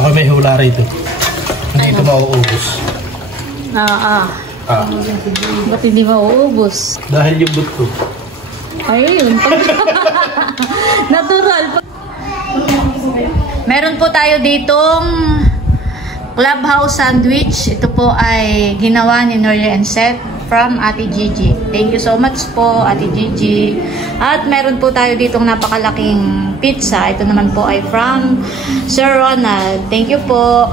Baka may hula rito. Hindi ito mauubos. Ba't hindi mauubos? Dahil yung buto. Ayun. Natural. Meron po tayo ditong clubhouse sandwich. Ito po ay ginawa ni Noria and Seth from Ate Gigi. Thank you so much po, Ate Gigi. At meron po tayo ditong napakalaking pizza. Ito naman po ay from Sir Ronald. Thank you po.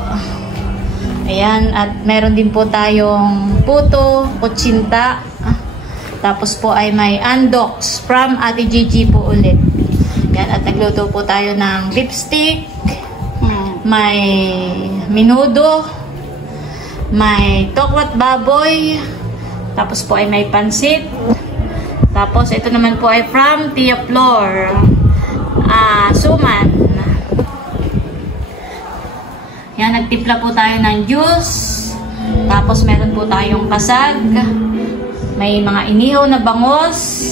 Ayan. At meron din po tayong puto, kutsinta. Tapos po ay may andox from Ate Gigi po ulit. Yan, at nagluto po tayo ng beef stick, may minudo, may tokwat baboy, tapos po ay may pansit. Tapos ito naman po ay from Tia Flor, suman. Yan, nagtimpla po tayo ng juice. Tapos meron po tayong kasag. May mga inihaw na bangos.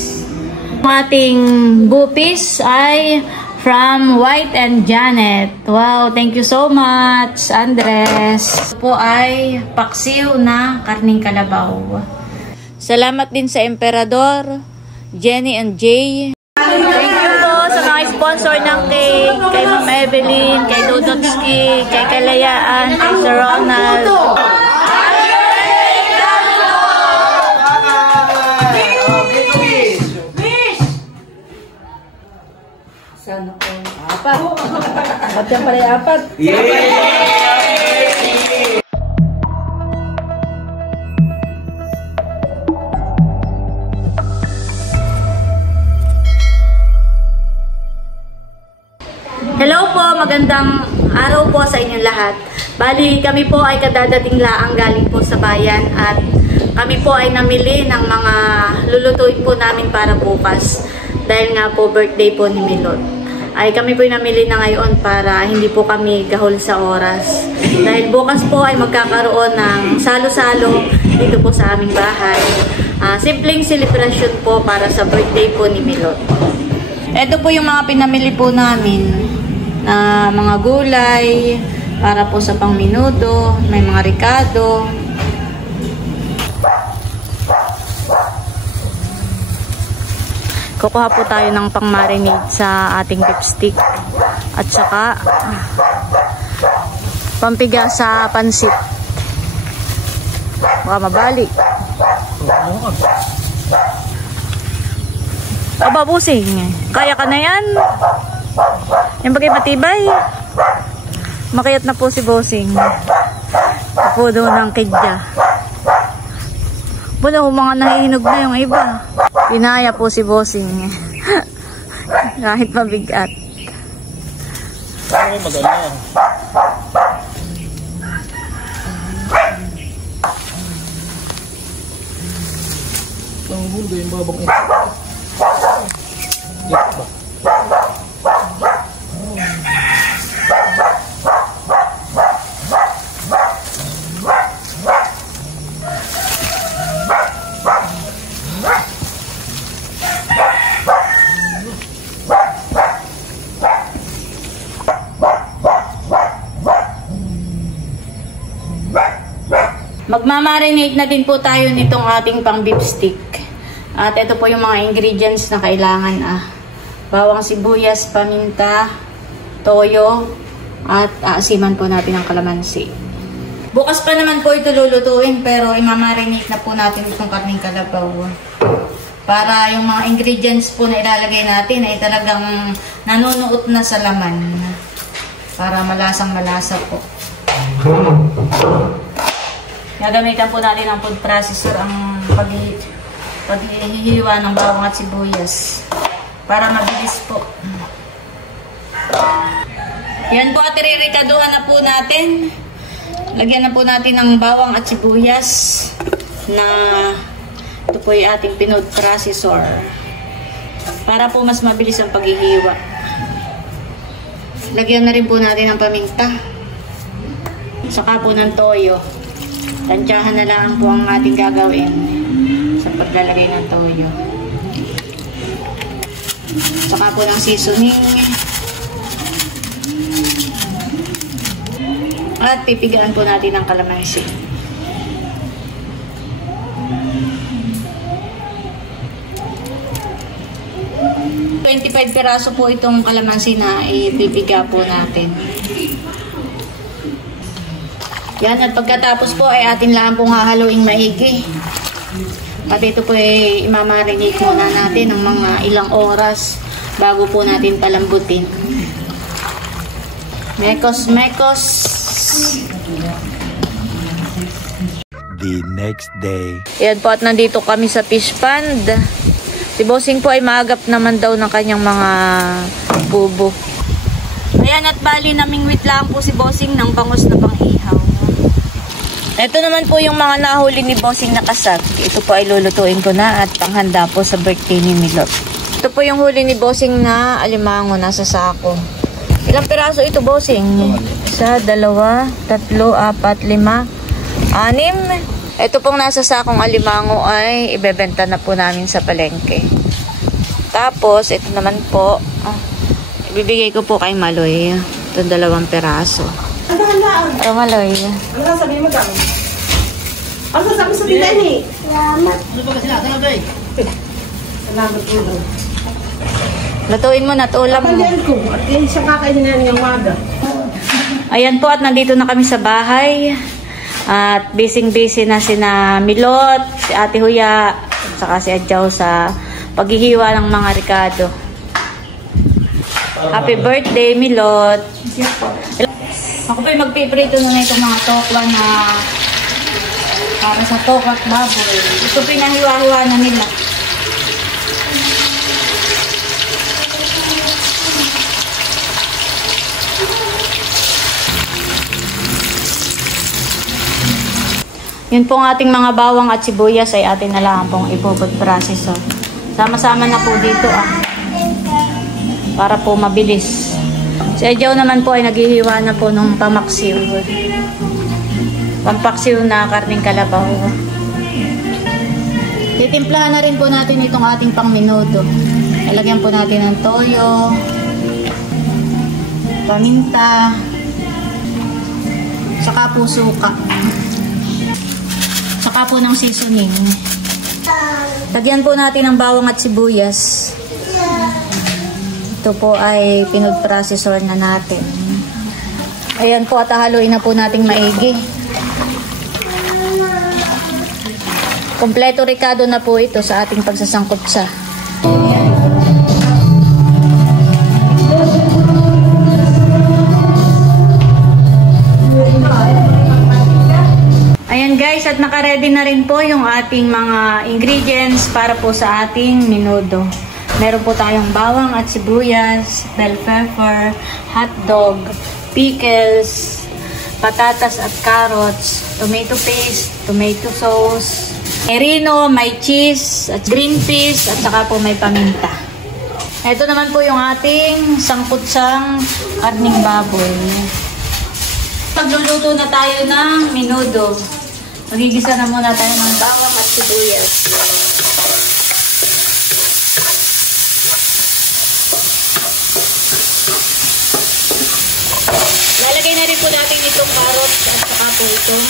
Ang ating bupis ay from White and Janet. Wow, thank you so much, Andres. Ito po ay paksiw na karning kalabaw. Salamat din sa Emperador, Jenny and Jay. Thank you po sa mga sponsor ng cake, kay Ma'am Evelyn, kay Dodotski, kay Kalayaan, kay Sir Ronald. Sana po. Apat. Ba't yan pala yung apat? Hello po, magandang araw po sa inyong lahat. Bali, kami po ay kadadating laang galing po sa bayan at kami po ay namili ng mga lulutuin po namin para bukas. Dahil nga po birthday po ni Milot. Ay kami po namili na ngayon para hindi po kami gahol sa oras. Dahil bukas po ay magkakaroon ng salo-salo dito po sa aming bahay. Simpleng celebration po para sa birthday po ni Milot. Ito po yung mga pinamili po namin na mga gulay para po sa pangminudo, may mga ricado. Kukuha po tayo ng pang-marinade sa ating beef stick at saka pampiga sa pansit. Baka mabali. Aba, busing. Kaya ka na yan? Yung bagay matibay. Makayat na po si Bossing. Pupudo ng kidya. Wala, mga nahihinog na yung iba. Pinaya po si Bossing. Kahit mabigat. Ay, magaling. Ang mundo yung babang ito. Magmamarinate na din po tayo nitong ating pang beef stick. At ito po yung mga ingredients na kailangan. Bawang sibuyas, paminta, toyo, at aasiman po natin ang kalamansi. Bukas pa naman po ito lulutuin, pero imamarinate na po natin itong karning kalabaw. Para yung mga ingredients po na ilalagay natin ay talagang nanunuot na sa laman. Para malasang malasa po. Gagamitan po natin ang food processor ang paghihiwa ng bawang at sibuyas para mabilis po. Yan po at ririkaduhan na po natin. Lagyan na po natin ng bawang at sibuyas na ito po yung ating food processor para po mas mabilis ang paghihiwa. Lagyan na rin po natin ng paminta saka po ng toyo. Tansyahan na lang po ang ating gagawin sa paglalagay ng toyo. Saka po ng seasoning. At pipigaan po natin ng kalamansi. $25 piraso po itong kalamansi na ipipiga po natin. Yan, at pagkatapos po ay atin lang pong hahaluing maigi. At ito po ay imamarinate muna natin ng mga ilang oras bago po natin palambutin. Mekos. The next day. Ayan po, at nandito kami sa fish pond. Si Bossing po ay maagap naman daw ng kanyang mga bubo. Ayan, at bali namingwit lang po si Bossing ng bangos na pang-ihaw. Ito naman po yung mga nahuli ni Bossing na kasag. Ito po ay lulutuin ko na at panghanda po sa birthday ni Milot. Ito po yung huli ni Bossing na alimango nasa sako. Ilang piraso ito, Bossing? 1, 2, 3, 4, 5, 6. Ito pong nasa sakong alimango ay ibebenta na po namin sa palengke. Tapos, ito naman po, ibibigay ko po kay Maloy. Ito 2 piraso. Oh, Maloy. Ano sasabihin mo daw? Ano sasabihin sa bilan eh? Ano ba kasi natin, Day? Salamat po daw. Lutuin mo na, tulam mo. Kapalian ko. At yan siya kakainin na niyang wada. Ayan po, at nandito na kami sa bahay. At busy na sina Milot, si Ate Huya, at saka si Adjaw sa paghihiwa ng mga ricado. Happy birthday, Milot! Ako po'y magpiprito na itong mga tokwa na para sa tokwa at baboy. Ito pinahiwa-hiwa na nila. Yun pong ating mga bawang at sibuyas ay atin na lang pong ibubot process. Sama-sama na po dito para po mabilis. Si Adjaw naman po ay naghihiwa na po ng pamaksiw. Pampaksiw na karning kalabaw. Titimplahan na rin po natin itong ating pangminudo. Lalagyan po natin ng toyo, paminta, saka po suka. Saka po ng seasoning. Lagyan po natin ng bawang at sibuyas. Ito po ay pinood processor na natin. Ayan po, at haluin na po nating maigi. Kompleto ricado na po ito sa ating pagsasangkot sa. Ayan guys, at naka-ready na rin po yung ating mga ingredients para po sa ating menudo. Meron po tayong bawang at sibuyas, bell pepper, hotdog, pickles, patatas at carrots, tomato paste, tomato sauce, merino, may cheese, at green peas, at saka po may paminta. Ito naman po yung ating sangkutsang karning baboy. Pagluluto na tayo ng menudo. Magigisa na muna tayo ng bawang at sibuyas. Lalagay na rin po natin itong carrots at saka po itong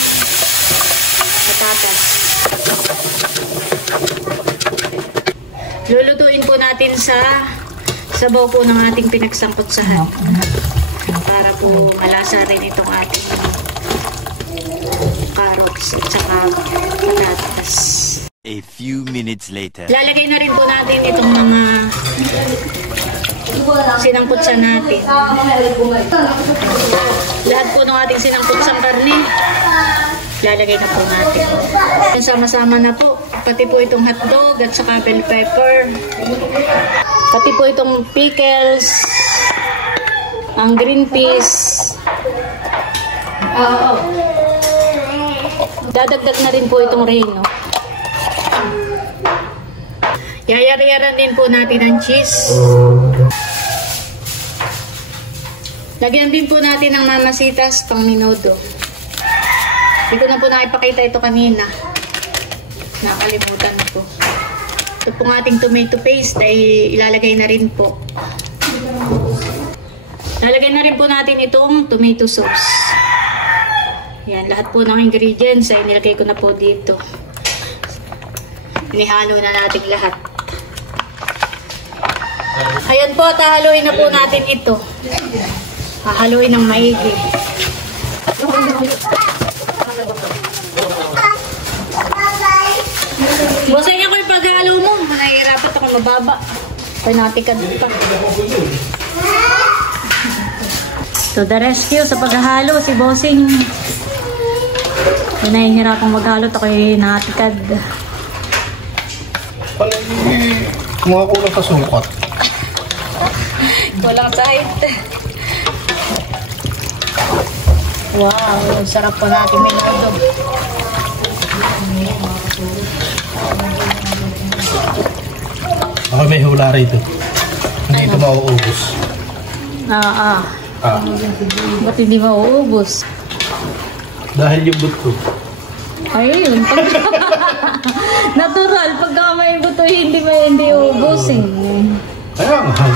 patatas. Lulutuin po natin sa sabaw po ng ating pinagsangkutsahan. Para po malasa rin itong ating carrots at saka patatas. A few minutes later. Lalagay na rin po natin itong mga sinangkutsan natin. Lahat po ng ating sinangkutsang karne, lalagay na po natin. Sama-sama na po. Pati po itong hotdog at saka bell pepper. Pati po itong pickles, ang green peas. Dadagdag na rin po itong reno. Yayari-yaran din po natin ang cheese. Lagyan din po natin ng mamasitas pang menudo. Hindi ko na po nakipakita ito kanina. Nakalimutan ko. Ito pong ating tomato paste ay ilalagay na rin po. Lalagay na rin po natin itong tomato sauce. Yan, lahat po ng ingredients ay nilagay ko na po dito. Inihalo na natin lahat. Ayan po, haluin na po natin ito. Haluin ng maigi. Bosay ako yung paghalo mo. Nahihirapat ako mababa. Panatikad pa. To the rescue sa paghahalo, si Bossing. Nahihirapang maghalo, ako'y natikad. Kumuha ko lang sa sukat. Walang sight. Wow, sarap po natin minuto. Ako may hula rito. Hindi ito mauubos. Ba't hindi mauubos? Dahil yung buto. Ayun. Natural. Pagka may buto, hindi ubusin. Kaya nga.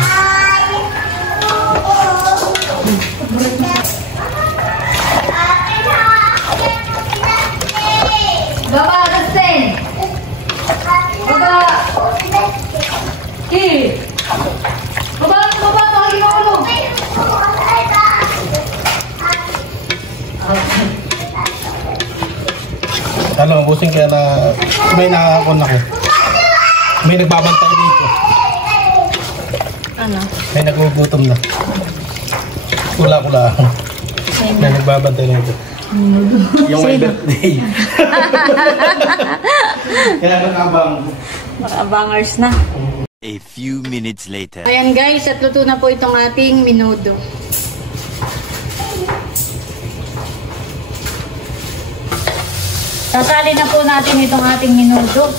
Baba, Dustin! Baba! Ki! Baba, makikipulog! Alam mo, busing kaya na may nakakakon ako. May nagbabantay dito. Ano? May nagugutom na. Kula-kula ako. May nagbabantay dito. Yung my birthday. Kaya nakabang. Makabangers na. A few minutes later. Ayan guys, at luto na po itong ating minudo. Sasali na po natin itong ating minudo.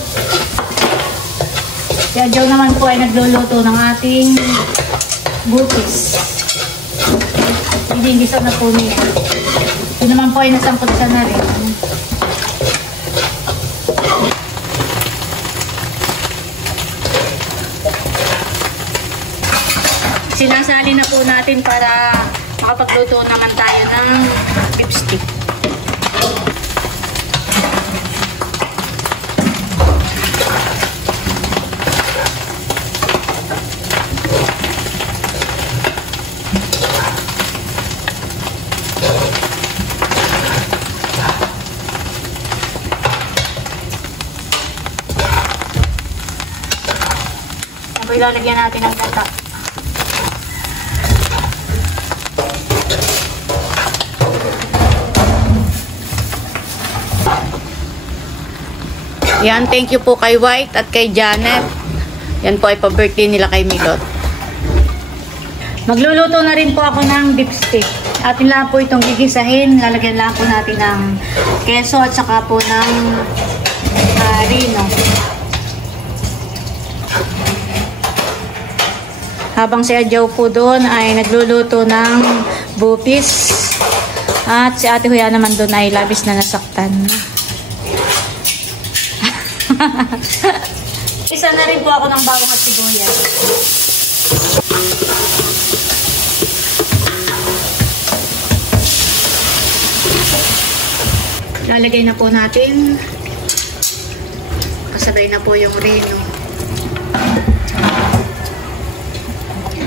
Si Adjo naman po ay nagluluto ng ating butis. Hindi na po niya. Ito naman po ay nasangkot sa na rin. Sinasali na po natin para makapagluto naman tayo ng beef stick. Tapos ilalagyan natin ang gata. Yan, thank you po kay White at kay Janet. Yan po ay pa-birthday nila kay Milot. Magluluto na rin po ako ng beef stick. Atin lang po itong gigisahin. Lalagyan lang po natin ng keso at saka po ng rino. Habang si Adjaw po doon ay nagluluto ng bupis. At si Ate Huya naman doon ay labis na nasaktan. Isa na rin po ako ng bawang at sibuyas. Lalagay na po natin. Kasabay na po yung rino.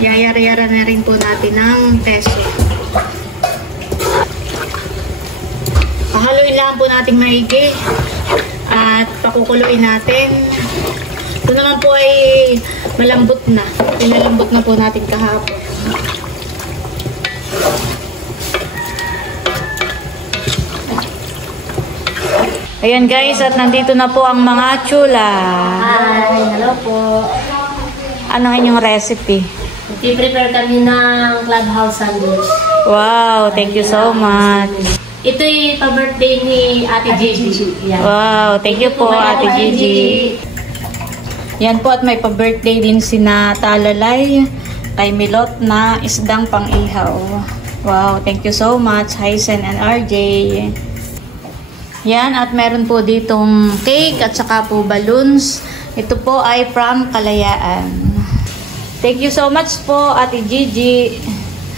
Yayara-yara na rin po natin ng peso. Pahaluin lang po natin maigi. At pakukuluin natin. Ito naman po ay malambot na. Pinalambot na po natin kahapon. Ayan guys, at nandito na po ang mga chula. Hi, hello po. Ano ang inyong recipe? Prepare kami ng clubhouse sandwich. Wow, thank you so much. Ito'y pa-birthday ni Ate Gigi. Yan. Wow, thank you po Ate Gigi. Yan po at may pa-birthday din si na Talalay kay Milot na isdang pang-ihaw. Wow, thank you so much Hysen and RJ. Yan at meron po ditong cake at saka po balloons. Ito po ay from Kalayaan. Thank you so much po Ate Gigi.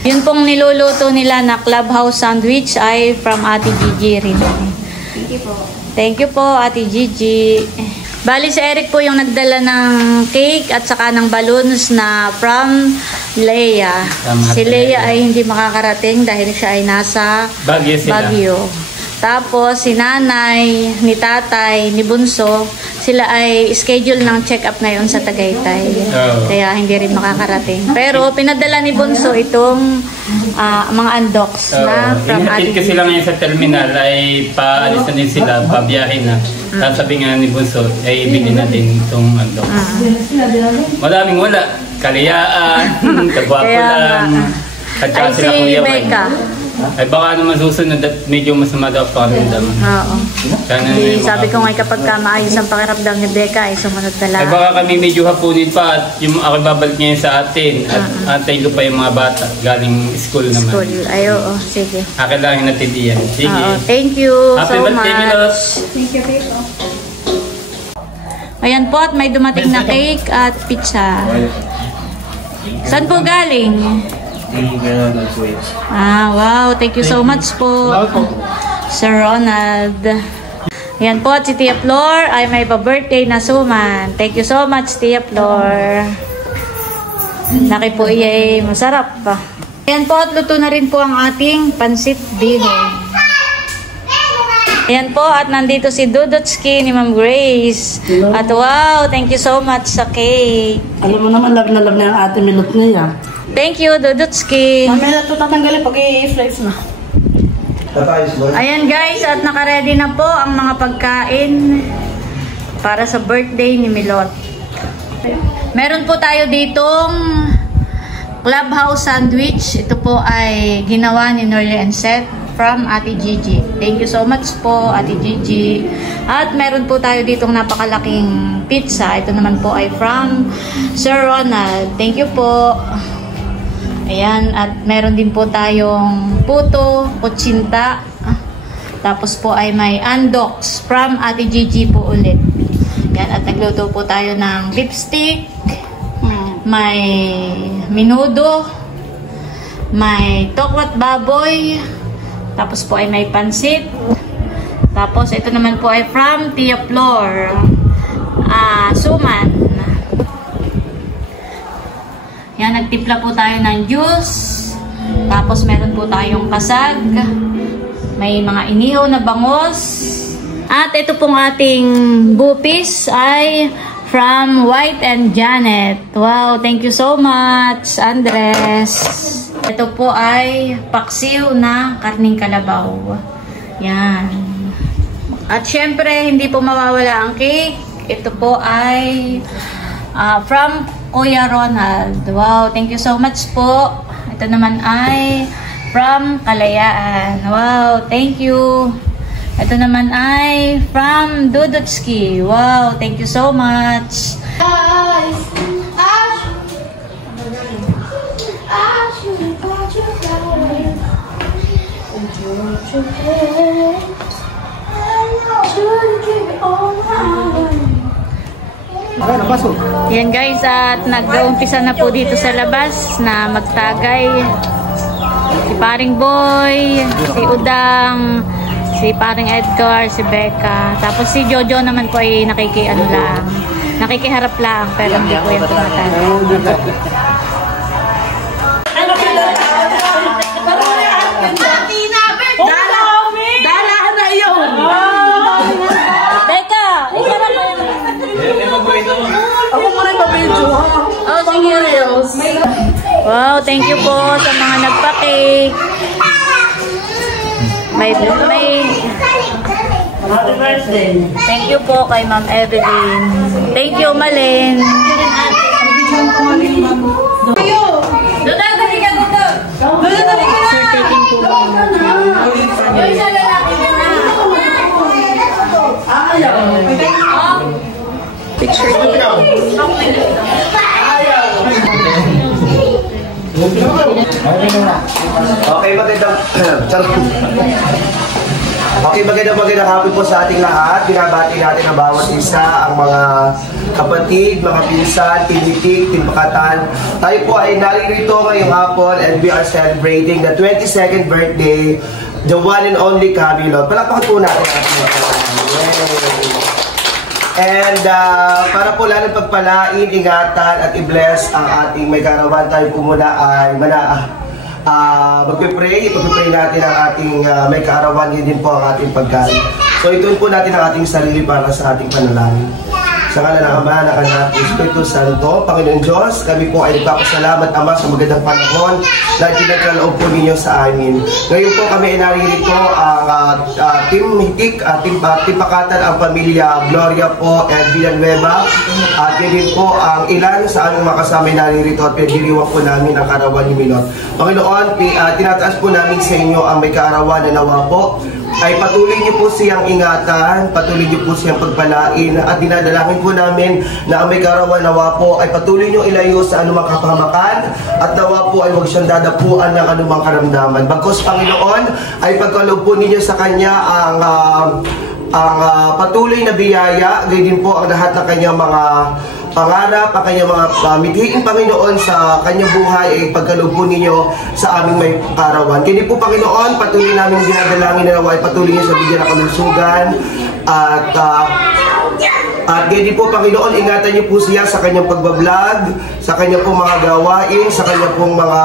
Yun pong niluluto nila na clubhouse sandwich ay from Ate Gigi rin. Thank you po. Thank you po, Ate Gigi. Bali, si Eric po yung nagdala ng cake at saka ng balloons na from Leia. Si Leia ay hindi makakarating dahil siya ay nasa Baguio. Tapos, si nanay, ni tatay, ni bunso, sila ay schedule ng check-up ngayon sa Tagaytay. Kaya hindi rin makakarating. Pero, pinadala ni bunso itong mga undocs na from Ate. Kasi lang ngayon sa terminal ay paalis na din sila, pabiyahin na. Tapos sabi nga ni bunso, ay ibili na din itong undocs. Maraming wala. Kaliyaan, kagwapo lang. Ay, si Becca. Ay baka naman susunod at medyo masama daw pakiramdam. Oo. Sabi ko nga kapag maayos ang pakiramdam ni Becca ay sumunod na lang. Ay baka kami medyo hapunin pa at yung ako babalik ngayon sa atin at antay ko pa yung mga bata galing school naman. School. Ay oo, sige. Akin lang yung natindihan. Sige. Thank you Happy so birthday, much. Milos. Thank you, Tito. Ayan po at may dumating na cake at pizza. Saan po galing? Wow. Thank you so much po, Sir Ronald. Ayan po, si Tia Flor ay may pa-birthday na suman. Thank you so much, Tia Flor. Laki po iya masarap pa. Ayan po, at luto na rin po ang ating pansit bihon. Ayan po, at nandito si Dudotski ni Ma'am Grace. At wow, thank you so much sa cake. Alam mo naman, love na yung ate Milot niya. Thank you, Dudotski. Mamaya na ito tatanggalin pag i-flex na. Ayan guys, at nakaready na po ang mga pagkain para sa birthday ni Milot. Meron po tayo ditong clubhouse sandwich. Ito po ay ginawa ni Noria and Seth from Ate Gigi. Thank you so much po, Ate Gigi. At meron po tayo ditong napakalaking pizza. Ito naman po ay from Sir Ronald. Thank you po. Ayan, at meron din po tayong puto, kutsinta. Tapos po ay may undocs from Ate Gigi po ulit. Ayan, at nagluto po tayo ng beef stick. May minudo. May tokwat baboy. Tapos po ay may pansit. Tapos ito naman po ay from Tia Flor. Suman. Yan, nagtimpla po tayo ng juice. Tapos meron po tayong kasag. May mga inihaw na bangos. At ito pong ating bupis ay from White and Janet. Wow, thank you so much, Andres. Ito po ay paksiw na karning kalabaw. Yan. At syempre, hindi po mawawala ang cake. Ito po ay from Kuya Ronald. Wow, thank you so much po. Ito naman ay from Kalayaan. Wow, thank you. Ito naman ay from Dudotski. Wow, thank you so much. Yan guys, at nag-uumpisa na po dito sa labas na magtagay. Si Paring Boy, si Udang, si Paring Edgar, si Becca. Tapos si Jojo naman po ay nakikiharap lang, pero hindi po yan tumatagay. Dalahan na yun! Becca, isarap mo yan. Ako muna yung pabidyo, ha? Oh, sige. Wow, thank you po sa mga nagpa-cake. Happy birthday! Thank you po kay Ma'am Evelyn. Thank you, Malin. Yung isa lalaki na. Picture dito. Okay ba dito? Charot. Okay, magandang hapon po sa ating lahat. Binabati natin ang bawat isa, ang mga kapatid, mga pinsan, tinitik, timpakatan. Tayo po ay naririto ngayong hapon and we are celebrating the 22nd birthday, the one and only Camilo. Palakpakan po natin ang ating mga. And para po lalong pagpalain, ingatan at i-bless ang ating may karawan, tayo po muna ay magpipray natin ang ating may kaarawan, yun din po ang ating pagkain. So ituon po natin ang ating sarili para sa ating panalangin. Sa ngalan ng Ama, ng Anak, ng Espiritu Santo, Panginoon Diyos, kami po ay nagpapasalamat, Ama, sa magandang panahon na pinagkaloob po ninyo sa amin. Ngayon po kami ay naririto ang Team Hitik, Team Pakatan, ang pamilya Gloria po at Villanueva. At yun din po ang ilan sa aming mga kasama ay naririto at pinagdiriwang po namin ang kaarawan ni Milot. Panginoon, tinataas po namin sa inyo ang may kaarawan na nawa po ay patuloy niyo po siyang ingatan, patuloy niyo po siyang pagpalain, at dinadalangin po namin na ang may kaarawan nawa po ay patuloy niyo ilayo sa anumang kapahamakan, at nawa po ay huwag siyang dadapuan ng anumang karamdaman. Bagkus Panginoon ay pagkaloob po ninyo sa kanya ang patuloy na biyaya, gayon din po ang lahat ng kanyang mga pangarap, ang kanyang mga mithiin, Panginoon, sa kanyang buhay ay pagkaloob po ninyo sa aming may kaarawan. Kaya po, Panginoon, patuloy namin dinadalangin na nawa ay patuloy niyo sa bigyan ng kalusugan, at ganyan po, Panginoon, ingatan niyo po siya sa kanyang pagbablog, sa kanyang pong mga gawain, sa kanyang pong mga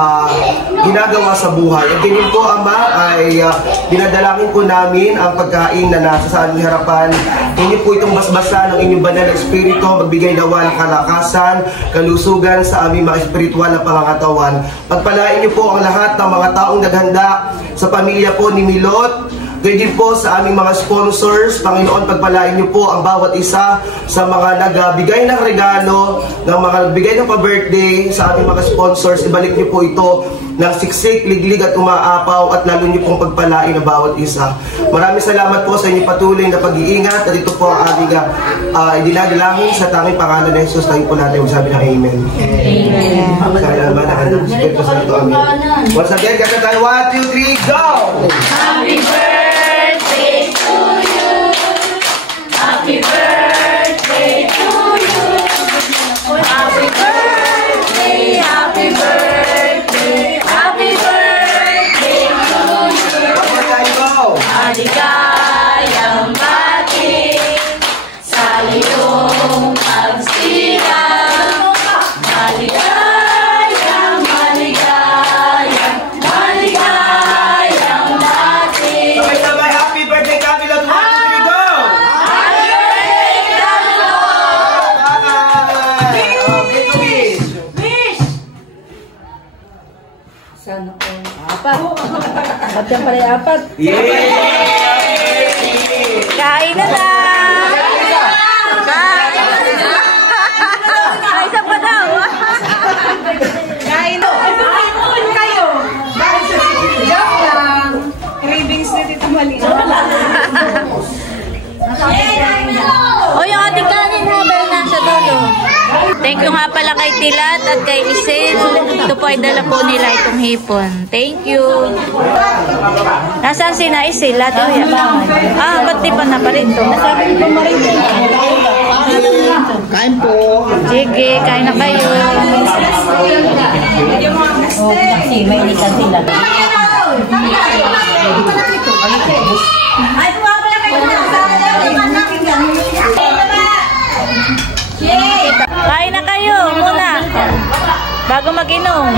ginagawa sa buhay. At ganyan po, Ama, ay dinadalangin po namin ang pagkain na nasa sa aming harapan. Inyo po itong basbasa ng inyong banal na espiritu, magbigay nawa ng kalakasan, kalusugan sa aming mga espiritual na pangangatawan. Pagpalain niyo po ang lahat ng mga taong naghanda sa pamilya po ni Milot. Gayun din po sa aming mga sponsors, Panginoon, pagpalain niyo po ang bawat isa sa mga nagbigay ng regalo, ng mga nagbigay ng pa-birthday sa aming mga sponsors. Ibalik niyo po ito ng siksik, liglig at umaapaw, at lalo niyo pong pagpalain ang bawat isa. Maraming salamat po sa inyong patuloy na pag-iingat, at ito po ang aming dinadalangin sa tanging pangalan ng Jesus. Tayo po natin magsabi ng Amen. Amen. Salamat na kayo. Espiritu Santo. Amen. Once again, kata tayo, 1, 2, 3, go! Happy birthday to you. Happy birthday to you. Happy birthday, happy birthday, happy birthday to you. Maligayang bati sa iyong pagsilang. Maligayang, maligayang, maligayang bati. Sabay-sabay, happy birthday, Camilo! 1, 2, 3, go! Happy birthday, Camilo! Okay, wish! Sana ko. Apat. Ba't yan pala yung apat? Kain na na! Kain na pa daw! Kain o. Kayo. Joke lang. Cravings na dito mali. O, yung ating kanin habang nasa dulo. Thank you nga pala kay Tilat at kay Isil. Ito po ay dala po nila itong hipon. Thank you. Nasaan si na Isil? Ba't di pa na pa rin ito? Kain po. Sige, kain na kayo. Kasi may initan sila. Ay, tuwa pala kayo na. Kain na kayo muna. Bago mag-inom.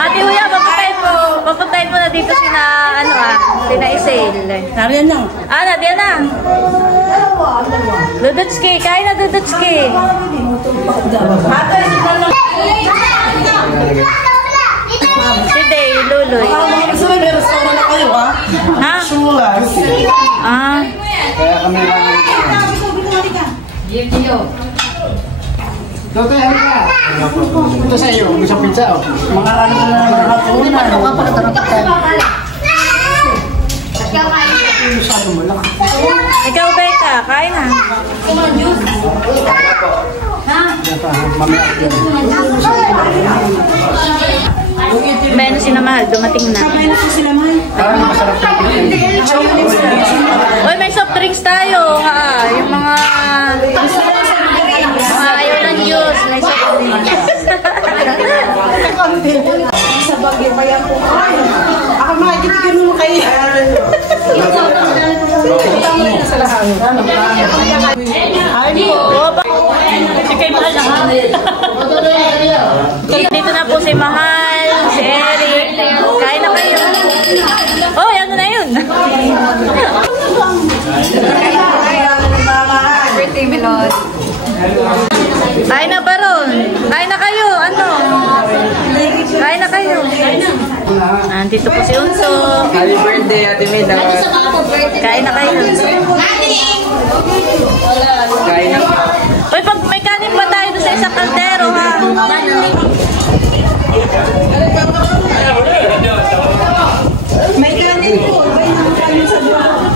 Ate Huya, papuntahin mo na dito sina Isil. Nariyan lang. Nadiyan na. Dudutski, kain na Dudutski. Si Day, Luloy. May restaurant na kayo, ha? Ha? Sulat. Kaya kami lang. Dote, halika. Ito sa iyo, isang pizza, oh. Mga ano na lahat. Hindi pa ito ka pala taratak ka. Ikaw, Becca, kain na. Ha? mamaya yan. May ano sinamahal, dumating na. Parang masarap yung pizza. Uy, may soft drinks tayo, ha? Yung mga ayaw ng juice, may soft drinks. Sa bagay pa yan po. Ako makikitigan mo kayo. Dito na po si Mahal, si Eric. Kain na kayo. Oh, ano na yun? Birthday melon. Kain na ba ron? Kain na kayo. Ano? Kain na kayo. Nandito po si Unso. Happy birthday, Ate Mida. Kain na kayo. Kain na. Uy, pag may kanin pa tayo doon sa isang kaldero, ha? May kanin po. May kanin sa buwan.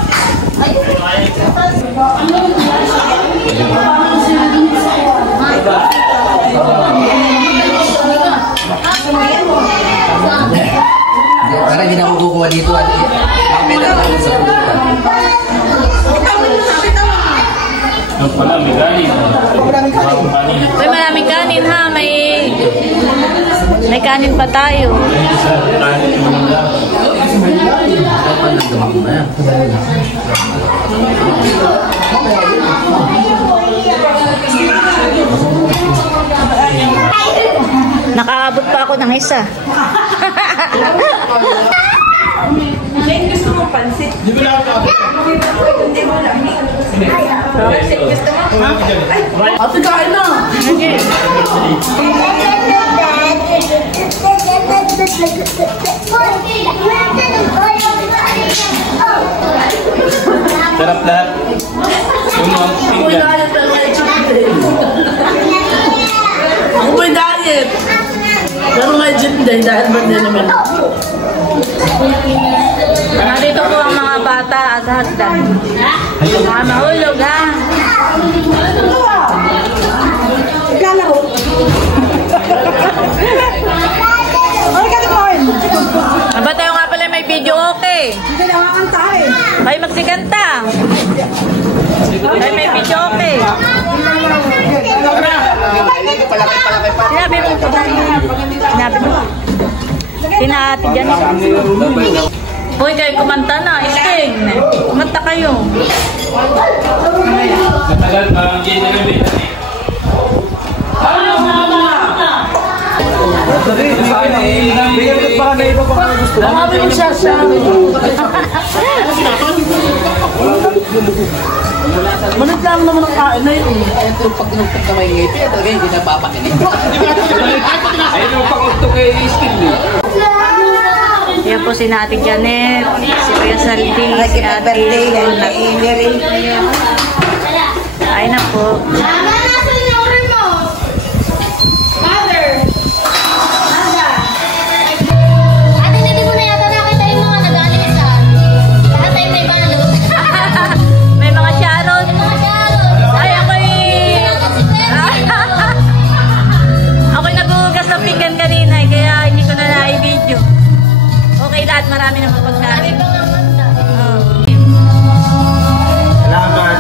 Para hindi na ako kukuha dito. Makapita lang sa pulutan. Wala, may ganin. Uy, maraming kanin, ha? May kanin pa tayo. Nakaabot pa ako ng isa. Gusto mo pansit? Di ba na ako? Hindi mo lang. Pansit gusto mo? Ate, kain na! Okay. Sarap lahat. Yung mga pinggan. Ako may diet. Pero nga dyan dahil ba din naman. Nandito po ang mga bata at hagdan. Mga mahulog, ha? Lalaro. Ay, kalimoy. Aba tayo nga pala may video, okay. Hindi na kakanta eh. Ay, magsikanta. Ay, may video, okay. Sinabi mo po. Sinabi mo. Sinati dyan. Uy, kayo kumanta na. Sting. Kumanta kayo. Matagal pa ang gay na gabi. Nakabin mo siya siya. Manit lang naman ang kain na yun. Ito pag tinugtog ka may ngipin, talaga hindi na papakinig. Ayun yung pang-ukto kay Steve. Yan po si Ate Janet, si Kuya Saldi, si Ate ay na po. May mga charot. Ay, ako'y naghuhugas ng pinggan kanina, kaya hindi ko na na-video. Okay lahat, marami na pagkain. Salamat.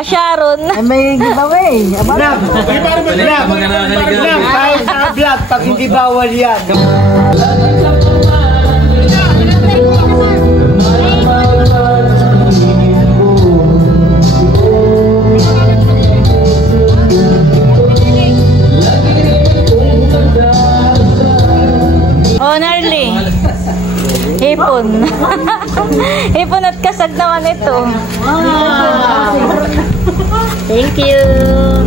Pa-Sharon. May giveaway. Vlog. Vlog. Tayo sa vlog pag hindi bawal yan. Oh, Narly. Hipon. Hipon at kasag naman ito. Thank you.